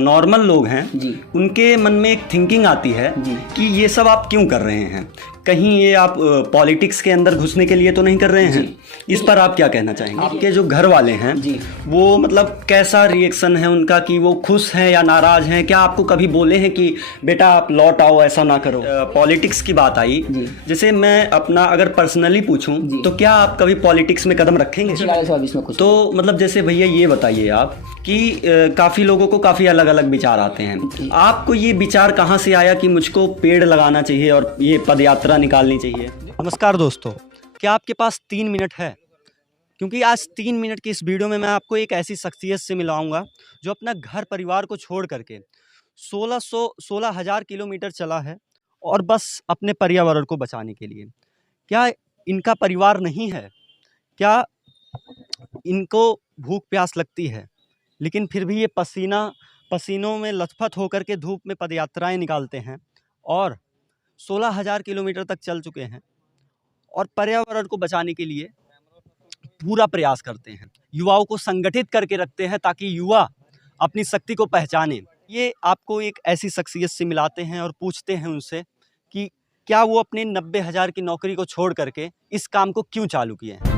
Normal लोग हैं जी। उनके मन में एक थिंकिंग आती है कि ये सब आप क्यों कर रहे हैं, कहीं ये आप पॉलिटिक्स के अंदर घुसने के लिए तो नहीं कर रहे हैं। इस पर आप क्या कहना चाहेंगे? आपके जो घर वाले हैं वो मतलब कैसा रिएक्शन है उनका, कि वो खुश हैं या नाराज हैं? क्या आपको कभी बोले हैं कि बेटा आप लौट आओ, ऐसा ना करो? पॉलिटिक्स की बात आई, जैसे मैं अपना अगर पर्सनली पूछूं तो क्या आप कभी पॉलिटिक्स में कदम रखेंगे? तो मतलब जैसे भैया ये बताइए आप कि काफ़ी लोगों को काफ़ी अलग अलग विचार आते हैं, आपको ये विचार कहाँ से आया कि मुझको पेड़ लगाना चाहिए और ये पद यात्रा निकालनी चाहिए? नमस्कार दोस्तों, क्या आपके पास 3 मिनट है? क्योंकि आज 3 मिनट की इस वीडियो में मैं आपको एक ऐसी शख्सियत से मिलाऊंगा जो अपना घर परिवार को छोड़ करके 16,000 किलोमीटर चला है और बस अपने पर्यावरण को बचाने के लिए। क्या इनका परिवार नहीं है? क्या इनको भूख प्यास लगती है? लेकिन फिर भी ये पसीनों में लथपथ होकर के धूप में पदयात्राएं निकालते हैं और 16,000 किलोमीटर तक चल चुके हैं और पर्यावरण को बचाने के लिए पूरा प्रयास करते हैं। युवाओं को संगठित करके रखते हैं ताकि युवा अपनी शक्ति को पहचाने। ये आपको एक ऐसी शख्सियत से मिलाते हैं और पूछते हैं उनसे कि क्या वो अपने 90,000 की नौकरी को छोड़ करके इस काम को क्यों चालू किए हैं।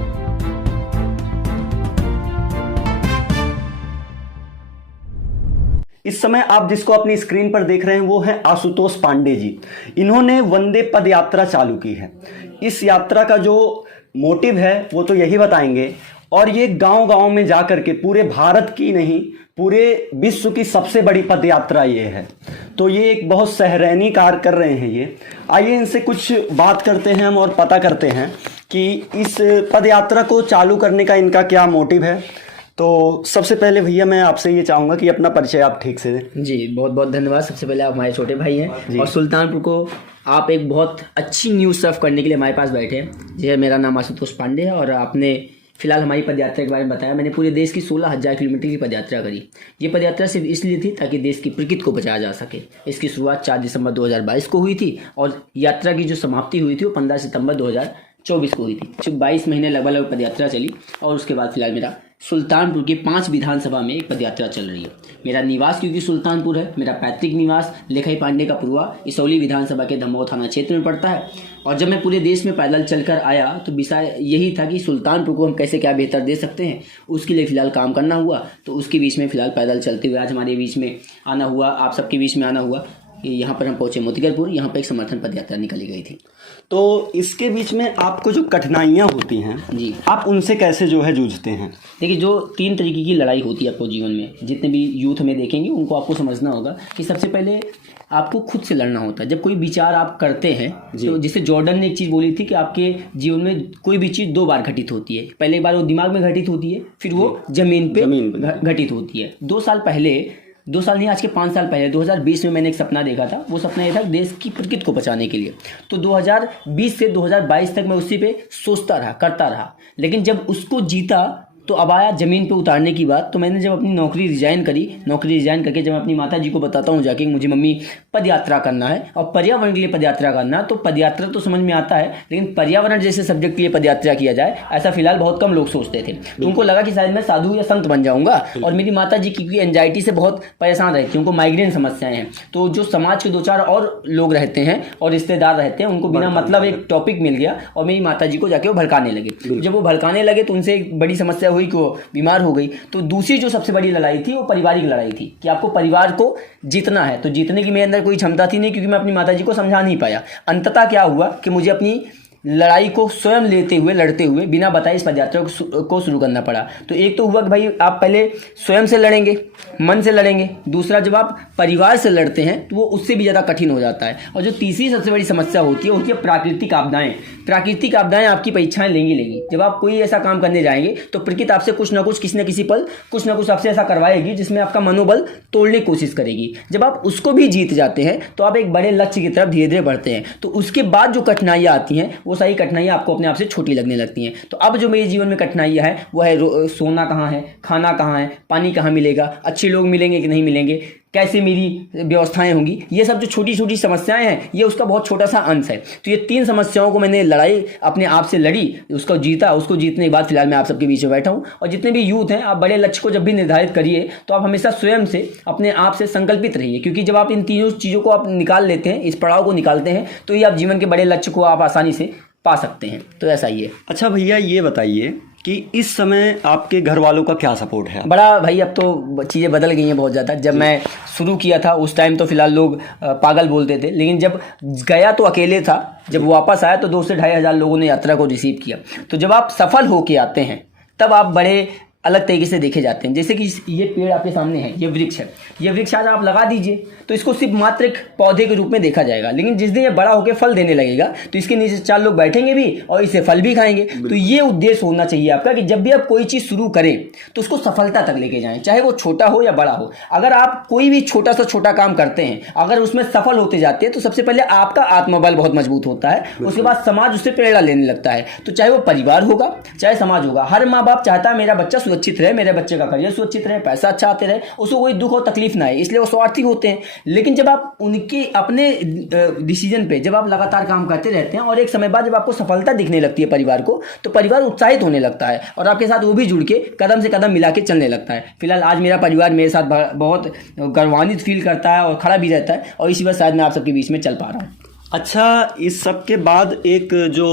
इस समय आप जिसको अपनी स्क्रीन पर देख रहे हैं वो है आशुतोष पांडे जी। इन्होंने वंदे पद यात्रा चालू की है। इस यात्रा का जो मोटिव है वो तो यही बताएंगे, और ये गांव-गांव में जा करके पूरे भारत की नहीं पूरे विश्व की सबसे बड़ी पद यात्रा ये है। तो ये एक बहुत सराहनीय कार्य कर रहे हैं ये। आइए इनसे कुछ बात करते हैं हम और पता करते हैं कि इस पद यात्रा को चालू करने का इनका क्या मोटिव है। तो सबसे पहले भैया मैं आपसे ये चाहूँगा कि अपना परिचय आप ठीक से दें। जी, बहुत बहुत धन्यवाद। सबसे पहले आप हमारे छोटे भाई हैं और सुल्तानपुर को आप एक बहुत अच्छी न्यूज़ सर्व करने के लिए हमारे पास बैठे हैं। जी, मेरा नाम आशुतोष पांडे है और आपने फिलहाल हमारी पदयात्रा के बारे में बताया। मैंने पूरे देश की 16,000 किलोमीटर की पदयात्रा करी। ये पदयात्रा सिर्फ इसलिए थी ताकि देश की प्रकृति को बचाया जा सके। इसकी शुरुआत 4 दिसंबर 2022 को हुई थी और यात्रा की जो समाप्ति हुई थी वो 15 सितंबर 2024 को हुई थी। सिर्फ 22 महीने लगभग पदयात्रा चली और उसके बाद फिलहाल मेरा सुल्तानपुर की 5 विधानसभा में एक पदयात्रा चल रही है। मेरा निवास क्योंकि सुल्तानपुर है, मेरा पैतृक निवास लेखाई पांडे का पुरवा इसौली विधानसभा के दमोह थाना क्षेत्र में पड़ता है। और जब मैं पूरे देश में पैदल चलकर आया तो विषय यही था कि सुल्तानपुर को हम कैसे क्या बेहतर दे सकते हैं, उसके लिए फिलहाल काम करना हुआ। तो उसके बीच में फिलहाल पैदल चलते हुए आज हमारे बीच में आना हुआ, आप सबके बीच में आना हुआ। यहाँ पर हम पहुंचे मोतीगरपुर, यहाँ पर एक समर्थन पदयात्रा निकाली गई थी। तो इसके बीच में आपको जो कठिनाइयाँ होती हैं जी, आप उनसे कैसे जो है जूझते हैं? देखिए, जो 3 तरीके की लड़ाई होती है आपको जीवन में, जितने भी यूथ में देखेंगे उनको आपको समझना होगा कि सबसे पहले आपको खुद से लड़ना होता है। जब कोई विचार आप करते हैं तो जिसे जॉर्डन ने एक चीज़ बोली थी कि आपके जीवन में कोई भी चीज़ 2 बार घटित होती है। पहले एक बार वो दिमाग में घटित होती है, फिर वो जमीन पे घटित होती है। 2 साल पहले, 2 साल नहीं, आज के 5 साल पहले 2020 में मैंने एक सपना देखा था। वो सपना ये था देश की प्रकृति को बचाने के लिए। तो 2020 से 2022 तक मैं उसी पे सोचता रहा, करता रहा। लेकिन जब उसको जीता तो अब आया ज़मीन पे उतारने की बात। तो मैंने जब अपनी नौकरी रिजाइन करी, नौकरी रिजाइन करके जब मैं अपनी माता जी को बताता हूँ जाके मुझे मम्मी पदयात्रा करना है और पर्यावरण के लिए पदयात्रा करना, तो पदयात्रा तो समझ में आता है, लेकिन पर्यावरण जैसे सब्जेक्ट के लिए पदयात्रा किया जाए ऐसा फिलहाल बहुत कम लोग सोचते थे। तो उनको लगा कि शायद मैं साधु या संत बन जाऊँगा। और मेरी माता जी क्योंकि एंजाइटी से बहुत परेशान रहती हैं, उनको माइग्रेन समस्याएं हैं। तो जो समाज के 2-4 और लोग रहते हैं और रिश्तेदार रहते हैं, उनको बिना मतलब एक टॉपिक मिल गया और मेरी माता जी को जाके वो भड़काने लगे। जब वो भड़काने लगे तो उनसे एक बड़ी समस्या हुई कि वो बीमार हो गई। तो दूसरी जो सबसे बड़ी लड़ाई थी वो पारिवारिक लड़ाई थी कि आपको परिवार को जीतना है। तो जीतने की मेरे अंदर कोई क्षमता थी नहीं, क्योंकि मैं अपनी माताजी को समझा नहीं पाया। अंततः क्या हुआ कि मुझे अपनी लड़ाई को स्वयं लड़ते हुए बिना बताए इस पदयात्रा को शुरू करना पड़ा। तो एक तो हुआ कि भाई आप पहले स्वयं से लड़ेंगे, मन से लड़ेंगे। दूसरा, जब आप परिवार से लड़ते हैं तो वो उससे भी ज़्यादा कठिन हो जाता है। और जो तीसरी सबसे बड़ी समस्या होती है प्राकृतिक आपदाएं। प्राकृतिक आपदाएं आपकी परीक्षाएं लेंगी। जब आप कोई ऐसा काम करने जाएंगे तो प्रकृति आपसे कुछ ना कुछ, किसी न किसी पल कुछ ना कुछ आपसे ऐसा करवाएगी जिसमें आपका मनोबल तोड़ने की कोशिश करेगी। जब आप उसको भी जीत जाते हैं तो आप एक बड़े लक्ष्य की तरफ धीरे धीरे बढ़ते हैं। तो उसके बाद जो कठिनाइयाँ आती हैं वो सारी कठिनाइयाँ आपको अपने आप से छोटी लगने लगती हैं। तो अब जो मेरे जीवन में कठिनाइयाँ है वो है सोना कहाँ है, खाना कहाँ है, पानी कहाँ मिलेगा, अच्छे लोग मिलेंगे कि नहीं मिलेंगे, कैसे मेरी व्यवस्थाएं होंगी, ये सब जो छोटी छोटी समस्याएं हैं ये उसका बहुत छोटा सा अंश है। तो ये 3 समस्याओं को मैंने लड़ाई अपने आप से लड़ी, उसको जीता। उसको जीतने के बाद फिलहाल मैं आप सबके बीच में बैठा हूँ। और जितने भी यूथ हैं, आप बड़े लक्ष्य को जब भी निर्धारित करिए तो आप हमेशा स्वयं से अपने आप से संकल्पित रहिए, क्योंकि जब आप इन तीनों चीज़ों को आप निकाल लेते हैं, इस पड़ाव को निकालते हैं, तो ये आप जीवन के बड़े लक्ष्य को आप आसानी से पा सकते हैं। तो ऐसा ही है। अच्छा भैया, ये बताइए कि इस समय आपके घर वालों का क्या सपोर्ट है? बड़ा भाई, अब तो चीज़ें बदल गई हैं बहुत ज़्यादा। जब मैं शुरू किया था उस टाइम तो फिलहाल लोग पागल बोलते थे, लेकिन जब गया तो अकेले था, जब वापस आया तो 2 से 2,500 लोगों ने यात्रा को रिसीव किया। तो जब आप सफल होके आते हैं तब आप बड़े अलग तरीके से देखे जाते हैं। जैसे कि ये पेड़ आपके सामने है, ये वृक्ष है, ये वृक्ष आज आप लगा दीजिए तो इसको सिर्फ मात्र एक पौधे के रूप में देखा जाएगा, लेकिन जिस दिन ये बड़ा होकर फल देने लगेगा तो इसके नीचे 4 लोग बैठेंगे भी और इसे फल भी खाएंगे। तो ये उद्देश्य होना चाहिए आपका कि जब भी आप कोई चीज़ शुरू करें तो उसको सफलता तक लेके जाएं, चाहे वो छोटा हो या बड़ा हो। अगर आप कोई भी छोटा सा छोटा काम करते हैं, अगर उसमें सफल होते जाते हैं तो सबसे पहले आपका आत्मबल बहुत मजबूत होता है, उसके बाद समाज उससे प्रेरणा लेने लगता है। तो चाहे वो परिवार होगा, चाहे समाज होगा, हर माँ बाप चाहता है मेरा बच्चा सुरक्षित रहे, मेरे बच्चे का करियर सुरक्षित रहे, पैसा अच्छा आते रहे, उसको कोई दुख और तकलीफ ना है, इसलिए वो स्वार्थी होते हैं। लेकिन जब आप उनके अपने डिसीजन पे जब आप लगातार काम करते रहते हैं और एक समय बाद जब आपको सफलता दिखने लगती है परिवार को, तो परिवार उत्साहित होने लगता है और आपके साथ वो भी जुड़ के कदम से कदम मिला के चलने लगता है। फिलहाल आज मेरा परिवार मेरे साथ बहुत गर्वान्वित फील करता है और खड़ा भी रहता है, और इसी वजह शायद मैं आप सबके बीच में चल पा रहा हूँ। अच्छा, इस सब के बाद एक जो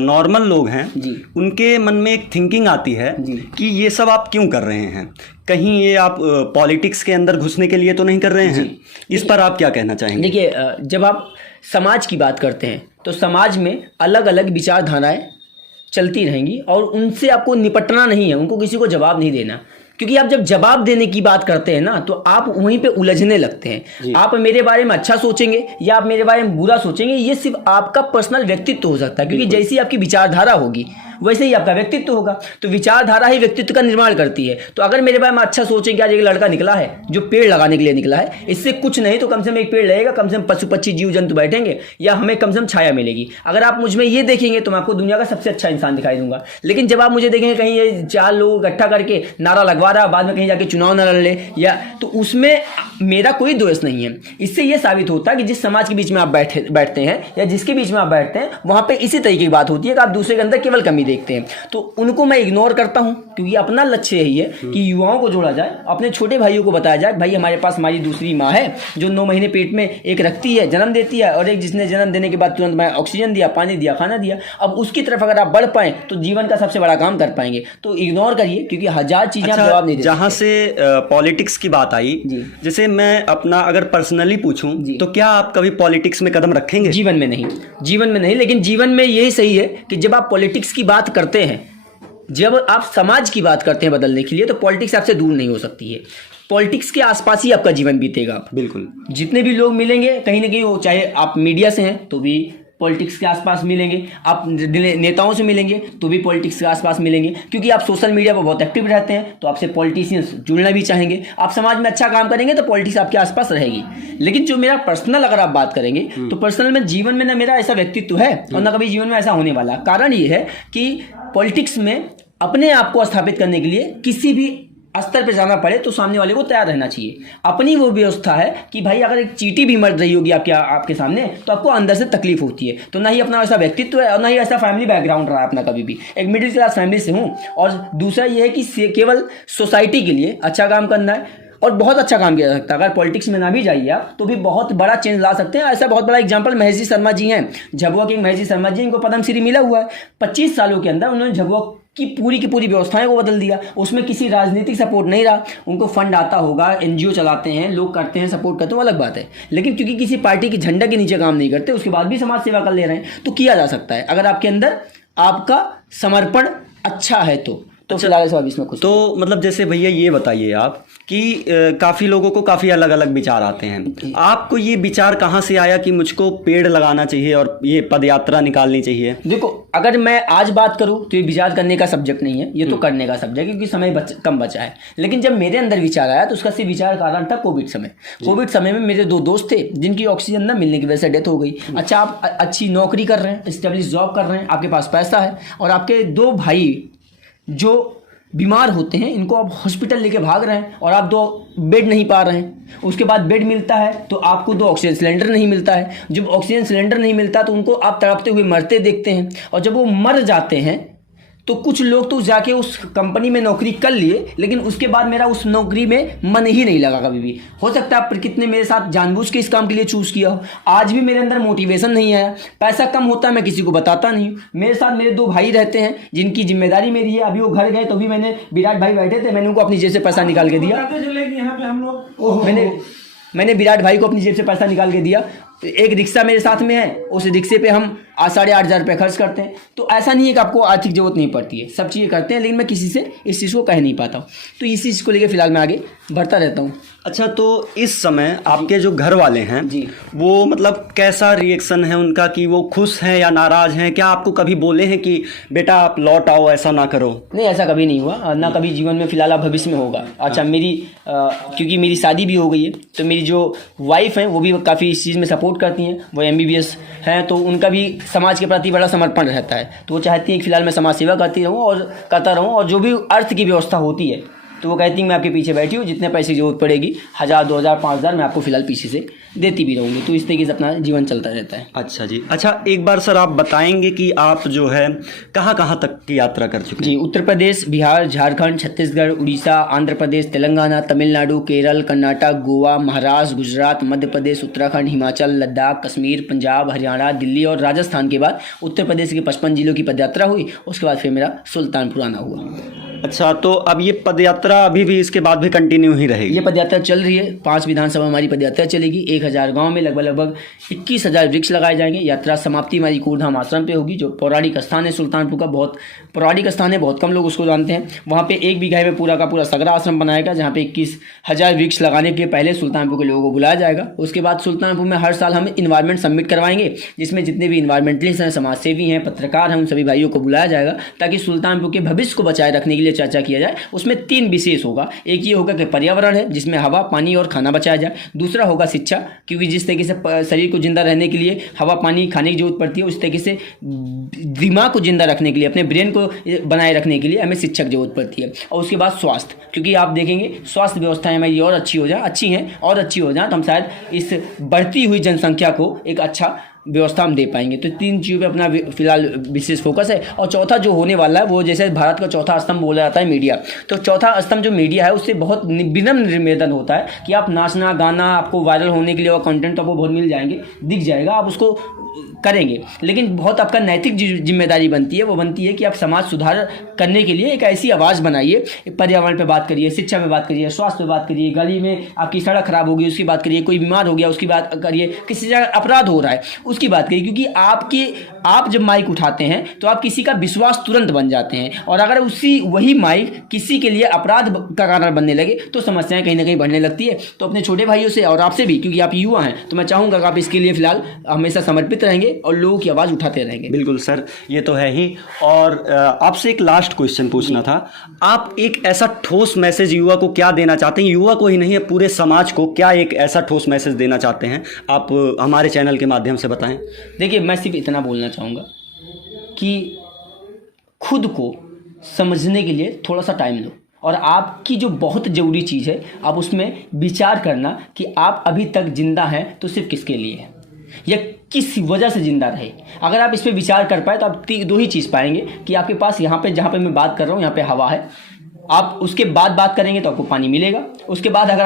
नॉर्मल लोग हैं जी, उनके मन में एक थिंकिंग आती है कि ये सब आप क्यों कर रहे हैं, कहीं ये आप पॉलिटिक्स के अंदर घुसने के लिए तो नहीं कर रहे हैं? इस पर आप क्या कहना चाहेंगे? देखिए, जब आप समाज की बात करते हैं तो समाज में अलग अलग विचारधाराएं चलती रहेंगी और उनसे आपको निपटना नहीं है, उनको किसी को जवाब नहीं देना। क्योंकि आप जब जवाब देने की बात करते हैं ना तो आप वहीं पे उलझने लगते हैं। आप मेरे बारे में अच्छा सोचेंगे या आप मेरे बारे में बुरा सोचेंगे, ये सिर्फ आपका पर्सनल व्यक्तित्व हो सकता है, क्योंकि जैसी आपकी विचारधारा होगी वैसे ही आपका व्यक्तित्व होगा। तो विचारधारा ही व्यक्तित्व का निर्माण करती है। तो अगर मेरे बारे में अच्छा सोचेंगे, आज एक लड़का निकला है जो पेड़ लगाने के लिए निकला है, इससे कुछ नहीं तो कम से कम एक पेड़ लगेगा, कम से कम पशु पक्षी जीव जंतु बैठेंगे या हमें कम से कम छाया मिलेगी। अगर आप मुझ में ये देखेंगे तो मैं आपको दुनिया का सबसे अच्छा इंसान दिखाई दूंगा। लेकिन जब आप मुझे देखेंगे कहीं ये 4 लोग इकट्ठा करके नारा लगवा रहा है, बाद में कहीं जाके चुनाव न लड़ ले, या तो उसमें मेरा कोई दोष नहीं है। इससे ये साबित होता है कि जिस समाज के बीच में आप बैठते हैं या जिसके बीच में आप बैठते हैं वहां पे इसी तरीके की बात होती है कि आप दूसरे के अंदर केवल कमी देखते हैं। तो उनको मैं इग्नोर करता हूं, क्योंकि अपना लक्ष्य यही है कि युवाओं को जोड़ा जाए, अपने छोटे भाइयों को बताया जाए भाई हमारे पास हमारी दूसरी माँ है जो 9 महीने पेट में एक रखती है, जन्म देती है, और एक जिसने जन्म देने के बाद तुरंत मैं ऑक्सीजन दिया, पानी दिया, खाना दिया। अब उसकी तरफ अगर आप बढ़ पाए तो जीवन का सबसे बड़ा काम कर पाएंगे। तो इग्नोर करिए, क्योंकि 1000 चीजें आप जवाब नहीं दे सकते। जहां से पॉलिटिक्स की बात आई, जैसे मैं अपना अगर पर्सनली पूछूं तो क्या आप कभी पॉलिटिक्स में कदम रखेंगे? जीवन में नहीं, जीवन में नहीं। लेकिन जीवन में यही सही है कि जब आप पॉलिटिक्स की बात करते हैं, जब आप समाज की बात करते हैं बदलने के लिए, तो पॉलिटिक्स आपसे दूर नहीं हो सकती है। पॉलिटिक्स के आसपास ही आपका जीवन बीतेगा। बिल्कुल। जितने भी लोग मिलेंगे कहीं ना कहीं, वो चाहे आप मीडिया से हैं तो भी पॉलिटिक्स के आसपास मिलेंगे, आप नेताओं से मिलेंगे तो भी पॉलिटिक्स के आसपास मिलेंगे, क्योंकि आप सोशल मीडिया पर बहुत एक्टिव रहते हैं तो आपसे पॉलिटिशियंस जुड़ना भी चाहेंगे। आप समाज में अच्छा काम करेंगे तो पॉलिटिक्स आपके आसपास रहेगी। लेकिन जो मेरा पर्सनल अगर आप बात करेंगे तो पर्सनल में जीवन में ना मेरा ऐसा व्यक्तित्व है और ना कभी जीवन में ऐसा होने वाला। कारण ये है कि पॉलिटिक्स में अपने आप को स्थापित करने के लिए किसी भी स्तर पे जाना पड़े तो सामने वाले को तैयार रहना चाहिए। अपनी वो व्यवस्था है कि भाई अगर एक चींटी भी मर रही होगी आपके सामने तो आपको अंदर से तकलीफ होती है। तो ना ही अपना ऐसा व्यक्तित्व है और ना ही ऐसा फैमिली बैकग्राउंड रहा है अपना कभी भी। एक मिडिल क्लास फैमिली से हूँ। और दूसरा ये है कि केवल सोसाइटी के लिए अच्छा काम करना है और बहुत अच्छा काम किया जा सकता है। अगर पॉलिटिक्स में ना भी जाइए आप तो भी बहुत बड़ा चेंज ला सकते हैं। ऐसा बहुत बड़ा एग्जांपल महेश शर्मा जी हैं, झाबुआ के महेश शर्मा जी, इनको पद्मश्री मिला हुआ है। 25 सालों के अंदर उन्होंने झाबुआ की पूरी व्यवस्थाएं को बदल दिया। उसमें किसी राजनीतिक सपोर्ट नहीं रहा। उनको फंड आता होगा, एनजीओ चलाते हैं, लोग करते हैं, सपोर्ट करते हैं, वो अलग बात है। लेकिन क्योंकि किसी पार्टी के झंडा के नीचे काम नहीं करते, उसके बाद भी समाज सेवा कर ले रहे हैं, तो किया जा सकता है अगर आपके अंदर आपका समर्पण अच्छा है तो फिलहाल सब इसमें कुछ। तो मतलब जैसे भैया ये बताइए आप कि काफ़ी लोगों को काफ़ी अलग अलग विचार आते हैं। आपको ये विचार कहाँ से आया कि मुझको पेड़ लगाना चाहिए और ये पदयात्रा निकालनी चाहिए? देखो, अगर मैं आज बात करूँ तो ये विचार करने का सब्जेक्ट नहीं है, ये तो करने का सब्जेक्ट है, क्योंकि समय कम बचा है। लेकिन जब मेरे अंदर विचार आया तो उसका सिर्फ विचार कारण था कोविड समय। कोविड समय में मेरे 2 दोस्त थे जिनकी ऑक्सीजन न मिलने की वजह से डेथ हो गई। अच्छा, आप अच्छी नौकरी कर रहे हैं, स्टेब्लिश जॉब कर रहे हैं, आपके पास पैसा है, और आपके 2 भाई जो बीमार होते हैं, इनको आप हॉस्पिटल लेके भाग रहे हैं और आप 2 बेड नहीं पा रहे हैं। उसके बाद बेड मिलता है तो आपको 2 ऑक्सीजन सिलेंडर नहीं मिलता है। जब ऑक्सीजन सिलेंडर नहीं मिलता तो उनको आप तड़पते हुए मरते देखते हैं, और जब वो मर जाते हैं तो कुछ लोग तो जाके उस कंपनी में नौकरी कर लिए, लेकिन उसके बाद मेरा उस नौकरी में मन ही नहीं लगा कभी भी। हो सकता है आप कितने मेरे साथ जानबूझ के इस काम के लिए चूज़ किया हो, आज भी मेरे अंदर मोटिवेशन नहीं आया। पैसा कम होता है मैं किसी को बताता नहीं हूँ। मेरे साथ मेरे 2 भाई रहते हैं जिनकी जिम्मेदारी मेरी है। अभी वो घर गए तो भी मैंने, विराट भाई बैठे थे, मैंने उनको अपनी जेब से पैसा निकाल के दिया। मैंने विराट भाई को अपनी जेब से पैसा निकाल के दिया। एक रिक्शा मेरे साथ में है, उस रिक्शे पे हम 8,500 रुपये खर्च करते हैं। तो ऐसा नहीं है कि आपको आर्थिक जरूरत नहीं पड़ती है, सब चीज़ें करते हैं, लेकिन मैं किसी से इस चीज़ को कह नहीं पाता हूँ। तो इस चीज़ को लेकर फिलहाल मैं आगे बढ़ता रहता हूँ। अच्छा, तो इस समय आपके जो घर वाले हैं जी, वो मतलब कैसा रिएक्शन है उनका, कि वो खुश हैं या नाराज़ हैं? क्या आपको कभी बोले हैं कि बेटा आप लौट आओ, ऐसा ना करो? नहीं, ऐसा कभी नहीं हुआ, ना कभी जीवन में। फिलहाल अब भविष्य में होगा। अच्छा, क्योंकि मेरी शादी भी हो गई है, तो मेरी जो वाइफ है वो भी काफ़ी इस चीज़ में सपोर्ट करती हैं। वो MBBS हैं, तो उनका भी समाज के प्रति बड़ा समर्पण रहता है। तो वो चाहती हैं कि फिलहाल मैं समाज सेवा करती रहूँ और करता रहूँ, और जो भी अर्थ की व्यवस्था होती है तो वो कहती हैं मैं आपके पीछे बैठी हूँ, जितने पैसे की जरूरत पड़ेगी 1,000, 2,000, 5,000 मैं आपको फिलहाल पीछे से देती भी रहूँगी। तो इस तरीके से अपना जीवन चलता रहता है। अच्छा जी। अच्छा, एक बार सर आप बताएंगे कि आप जो है कहाँ तक की यात्रा कर चुके हैं? जी, उत्तर प्रदेश, बिहार, झारखंड, छत्तीसगढ़, उड़ीसा, आंध्र प्रदेश, तेलंगाना, तमिलनाडु, केरल, कर्नाटक, गोवा, महाराष्ट्र, गुजरात, मध्य प्रदेश, उत्तराखंड, हिमाचल, लद्दाख, कश्मीर, पंजाब, हरियाणा, दिल्ली और राजस्थान के बाद उत्तर प्रदेश के 55 जिलों की पदयात्रा हुई। उसके बाद फिर मेरा सुल्तानपुर आना हुआ। अच्छा, तो अब ये पदयात्रा अभी भी इसके बाद भी कंटिन्यू ही रहेगी? ये पदयात्रा चल रही है। 5 विधानसभा हमारी पदयात्रा चलेगी। 1,000 गांव में लगभग 21,000 वृक्ष लगाए जाएंगे। यात्रा समाप्ति हमारी कूड़धाम आश्रम पे होगी, जो पौराणिक स्थान है सुल्तानपुर का। बहुत पौराणिक स्थान है, बहुत कम लोग उसको जानते हैं। वहाँ पे 1 बीघा में पूरा का पूरा सगरा आश्रम बनाएगा, जहाँ पे 21,000 वृक्ष लगाने के पहले सुल्तानपुर के लोगों को बुलाया जाएगा। उसके बाद सुल्तानपुर में हर साल हम इन्वायरमेंट समिट करवाएंगे, जिसमें जितने भी इन्वायरमेंटलिस्ट हैं, समाजसेवी हैं, पत्रकार हैं, उन सभी भाइयों को बुलाया जाएगा, ताकि सुल्तानपुर के भविष्य को बचाए रखने के लिए चर्चा किया जाए। उसमें 3 विशेष होगा। एक ये होगा कि पर्यावरण है, जिसमें हवा, पानी और खाना बचाया जाए। दूसरा होगा शिक्षा, क्योंकि जिस तरीके से शरीर को जिंदा रहने के लिए हवा, पानी, खाने की जरूरत पड़ती है, उस तरीके से दिमाग को जिंदा रखने के लिए, अपने ब्रेन को बनाए रखने के लिए हमें शिक्षक की जरूरत पड़ती है। और उसके बाद स्वास्थ्य, क्योंकि आप देखेंगे स्वास्थ्य व्यवस्थाएं हमारी और अच्छी हो जाए तो हम शायद इस बढ़ती हुई जनसंख्या को एक अच्छा व्यवस्था हम दे पाएंगे। तो 3 चीज़ों पे अपना फिलहाल विशेष फोकस है। और चौथा जो होने वाला है वो, जैसे भारत का चौथा स्तंभ बोला जाता है मीडिया, तो चौथा स्तंभ जो मीडिया है उससे बहुत विनम्र निवेदन होता है कि आप नाचना गाना, आपको वायरल होने के लिए और कंटेंट आपको बहुत मिल जाएंगे, दिख जाएगा, आप उसको करेंगे, लेकिन बहुत आपका नैतिक जिम्मेदारी बनती है। वो बनती है कि आप समाज सुधार करने के लिए एक ऐसी आवाज़ बनाइए, पर्यावरण पे बात करिए, शिक्षा पे बात करिए, स्वास्थ्य पे बात करिए, गली में आपकी सड़क खराब होगी उसकी बात करिए, कोई बीमार हो गया उसकी बात करिए, किसी जगह अपराध हो रहा है उसकी बात करिए। क्योंकि आप जब माइक उठाते हैं तो आप किसी का विश्वास तुरंत बन जाते हैं, और अगर वही माइक किसी के लिए अपराध का कारण बनने लगे तो समस्याएं कहीं ना कहीं बढ़ने लगती है। तो अपने छोटे भाइयों से और आपसे भी, क्योंकि आप युवा हैं, तो मैं चाहूँगा कि आप इसके लिए फिलहाल हमेशा समर्पित रहेंगे और लोगों की आवाज़ उठाते रहेंगे। बिल्कुल सर, ये तो है ही। और आपसे एक लास्ट क्वेश्चन पूछना था। आप एक ऐसा ठोस मैसेज युवा को क्या देना चाहते हैं? युवा को ही नहीं है, पूरे समाज को क्या एक ऐसा ठोस मैसेज देना चाहते हैं? आप हमारे चैनल के माध्यम से बताएं। देखिए, मैं सिर्फ इतना बोलना चाहूँगा कि खुद को समझने के लिए थोड़ा सा टाइम लो, और आपकी जो बहुत ज़रूरी चीज़ है आप उसमें विचार करना कि आप अभी तक जिंदा हैं तो सिर्फ किसके लिए है, या किस वजह से जिंदा रहे। अगर आप इस पर विचार कर पाए तो आप 2 ही चीज़ पाएंगे कि आपके पास यहाँ पे, जहाँ पे मैं बात कर रहा हूँ, यहाँ पे हवा है। आप उसके बाद बात करेंगे तो आपको पानी मिलेगा। उसके बाद अगर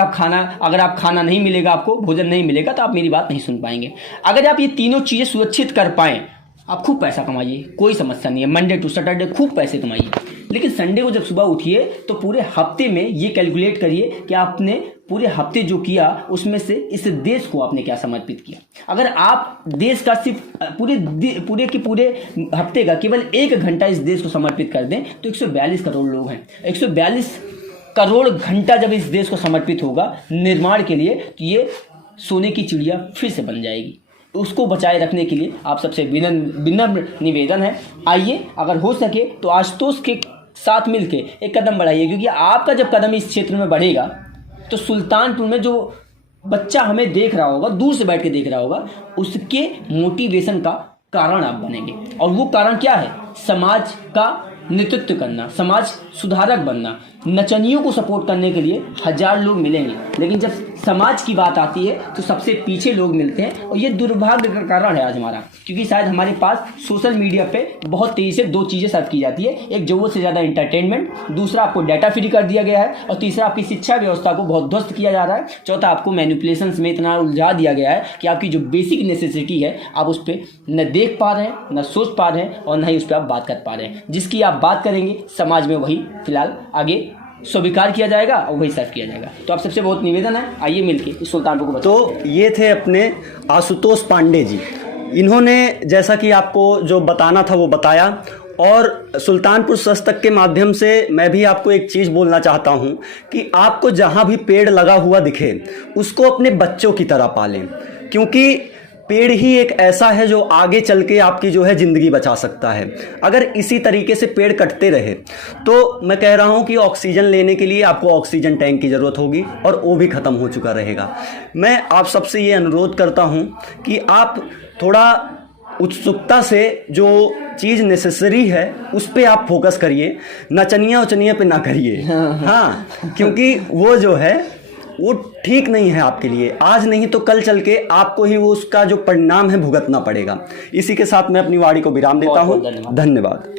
आप खाना नहीं मिलेगा, आपको भोजन नहीं मिलेगा, तो आप मेरी बात नहीं सुन पाएंगे। अगर आप ये तीनों चीज़ें सुरक्षित कर पाएँ, आप खूब पैसा कमाइए, कोई समस्या नहीं है। मंडे टू सैटरडे खूब पैसे कमाइए, लेकिन संडे को जब सुबह उठिए तो पूरे हफ्ते में ये कैलकुलेट करिए कि आपने पूरे हफ्ते जो किया उसमें से इस देश को आपने क्या समर्पित किया। अगर आप देश का सिर्फ पूरे हफ्ते का केवल 1 घंटा इस देश को समर्पित कर दें तो 142 करोड़ लोग हैं। 142 करोड़ घंटा जब इस देश को समर्पित होगा निर्माण के लिए, तो ये सोने की चिड़िया फिर से बन जाएगी। उसको बचाए रखने के लिए आप सबसे विनम्र निवेदन है, आइए, अगर हो सके तो आशुतोष के साथ मिलके एक कदम बढ़ाइए, क्योंकि आपका जब कदम इस क्षेत्र में बढ़ेगा तो सुल्तानपुर में जो बच्चा हमें देख रहा होगा, दूर से बैठ के देख रहा होगा, उसके मोटिवेशन का कारण आप बनेंगे। और वो कारण क्या है? समाज का नेतृत्व करना, समाज सुधारक बनना, नचनियों को सपोर्ट करने के लिए 1000 लोग मिलेंगे, लेकिन जब समाज की बात आती है तो सबसे पीछे लोग मिलते हैं। और ये दुर्भाग्य का कारण है आज हमारा, क्योंकि शायद हमारे पास सोशल मीडिया पे बहुत तेज़ी से 2 चीज़ें सर्व की जाती है। एक ज़रूरत से ज़्यादा इंटरटेनमेंट, दूसरा आपको डाटा फ्री कर दिया गया है, और तीसरा आपकी शिक्षा व्यवस्था को बहुत ध्वस्त किया जा रहा है। चौथा, आपको मैनिपुलेशंस में इतना उलझा दिया गया है कि आपकी जो बेसिक नेसेसिटी है आप उस पर न देख पा रहे हैं, न सोच पा रहे हैं, और न ही उस पर आप बात कर पा रहे हैं। जिसकी आप बात करेंगे समाज में वही फिलहाल आगे स्वीकार किया जाएगा और वही सर्व किया जाएगा। तो आप सबसे बहुत निवेदन है, आइए मिलके इस सुल्तानपुर को बताओ। तो ये थे अपने आशुतोष पांडे जी। इन्होंने जैसा कि आपको जो बताना था वो बताया, और सुल्तानपुर सस्तक के माध्यम से मैं भी आपको एक चीज़ बोलना चाहता हूँ कि आपको जहाँ भी पेड़ लगा हुआ दिखे उसको अपने बच्चों की तरह पालें, क्योंकि पेड़ ही एक ऐसा है जो आगे चल के आपकी जो है ज़िंदगी बचा सकता है। अगर इसी तरीके से पेड़ कटते रहे तो मैं कह रहा हूँ कि ऑक्सीजन लेने के लिए आपको ऑक्सीजन टैंक की ज़रूरत होगी, और वो भी ख़त्म हो चुका रहेगा। मैं आप सबसे ये अनुरोध करता हूँ कि आप थोड़ा उत्सुकता से जो चीज़ नेसेसरी है उस पर आप फोकस करिए, नचनिया उचनिया पे ना करिए। हाँ, क्योंकि वो जो है वो ठीक नहीं है आपके लिए। आज नहीं तो कल चल के आपको ही वो उसका जो परिणाम है भुगतना पड़ेगा। इसी के साथ मैं अपनी वाणी को विराम देता हूँ। धन्यवाद।